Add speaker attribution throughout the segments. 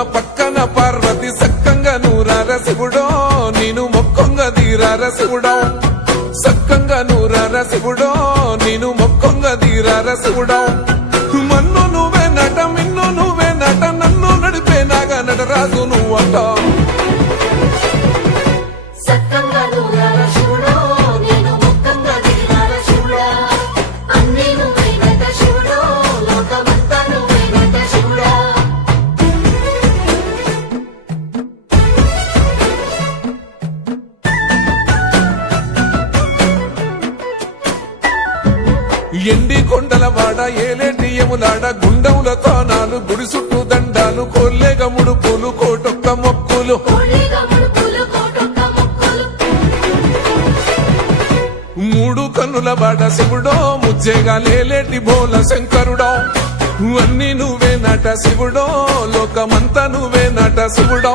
Speaker 1: గంగమ్మ పక్కన పార్వతి సక్కంగా నూరార శివుడో నేను మొక్కొంగ తీరార శివుడో. సక్కంగా నూరార శివుడో నేను మొక్కొంగ తీరార శివుడో. ఎండి కొండల వాడ ఏలేటి యములాడ గుండముల తోనాలు గుడి చుట్టూ దండాలు కోల్లేగ ముడుపులు కోటొక్క మొక్కులు. మూడు కన్నుల బాట శివుడో ముజ్జేగా లేలేటి బోల శంకరుడో. అన్ని నువ్వే నట శివుడో లోకమంతా నువ్వే నట శివుడో.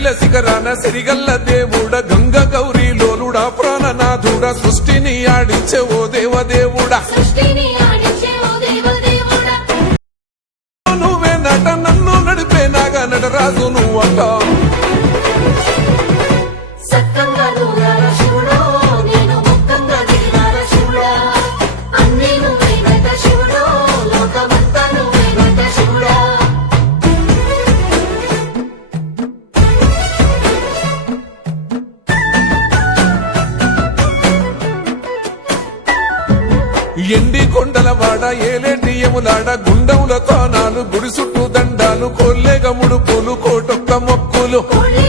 Speaker 1: శ్రీశైల శిఖరాన సిరిగల్ల దేవుడ గంగ గౌరీ లోలుడా ప్రాణనాథుడ సృష్టిని ఆడించే ఓ దేవదేవుడా
Speaker 2: ఓ దేవదేవుడా.
Speaker 1: నువ్వే నట నన్ను నడిపే నాగా నటరాజు నువ్వంట
Speaker 2: సక్కంగా
Speaker 1: ఎండి కొండల వాడ ఏలేటి యములాడ గుండముల గుడి చుట్టూ దండాలు కొల్లేగముడు పూలు కోటొక్క మొక్కులు.
Speaker 2: కోళ్ళి